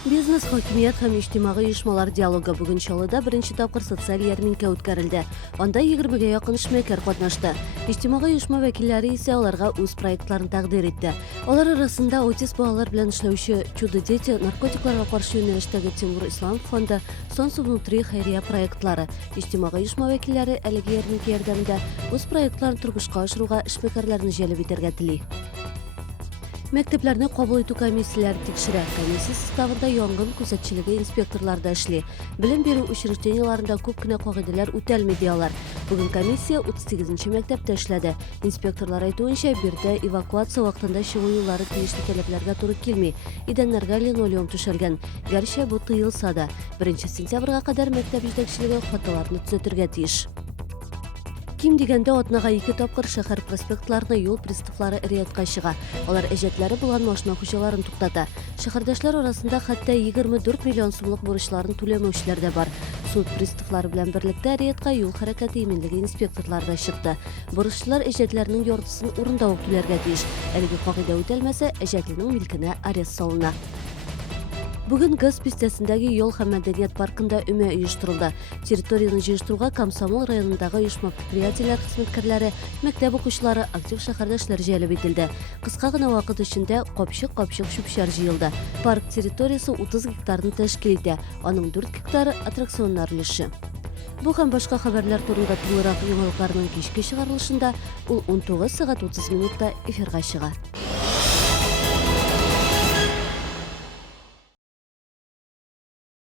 Бизнес, хакимият һәм иҗтимагый оешмалар диалогы бүген Чаллыда беренче тапкыр социаль ярминкә үткәрелде. Анда 20-гә якын эшмәкәр катнашты. Иҗтимагый оешма вәкилләре исә аларга үз проектларын тәкъдим итте. Алар арасында аутист балалар белән эшләүче «Чудо-дети», наркотикларга каршы юнәлештәге Тимур Исламов фонды, «Солнце внутри» хәйрия проектлары. Иҗтимагый оешма вәкилләре әлеге ярминкә ярдәмендә үз проектларын тормышка ашыруга эшмәкәрләрне җәлеп итәргә тели. Мәктәпләрне кабул итү комиссияләре тикшерә. Комиссия составында янгын күзәтчелеге инспекторлары да эшли. Белем бирү учреждениеларында күп кенә кагыйдәләр үтәлми диялар. Бүген комиссия 38-нче мәктәптә эшләде. Инспекторлар әйтүенчә, бирдә эвакуация вакытында чыгу юллары тиешле таләпләргә туры килми. Идәннәргә линолеум төшәлгән. Гәрчә бу тыелса да, 1 сентябрьгә кадәр мәктәп җитәкчелеге хаталарны төзәтергә тиеш. Ким дигәндә атнага 2 тапкыр шәһәр проспектларына юл приставлары рейдка чыга. Алар әҗәтләре булган машина хуҗаларын туктата. Шәһәрдәшләр арасында хәтта 24 миллион сумлык бурычларын түләмәүчеләр дә бар. Суд приставлары белән берлектә рейдка юл хәрәкәте иминлеге инспекторлары да чыкты. Бурычлылар әҗәтләрнең яртысын урында ук түләргә тиеш. Әлеге кагыйдә үтәлмәсә, әҗәтленең милкенә арест салына. Бүген ГАЗ пистәсендәге Йол һәм мәдәният паркында өмә оештырылды. Территорияны җыештыруга Комсомол районындагы оешма предприятиеләр хезмәткәрләре, мәктәп укучылары, актив шәһәрдәшләр җәлеп ителде. Кыска гына вакыт эчендә капчык-капчык чүп-чар җыелды. Парк территориясе 30 гектарны тәшкил итә. Аның 4 гектары аттракционнар өлеше. Бу һәм башка хәбәрләр турында тулырак яңалыкларның кичке чыгарылышында ул 19:30 эфирга чыга.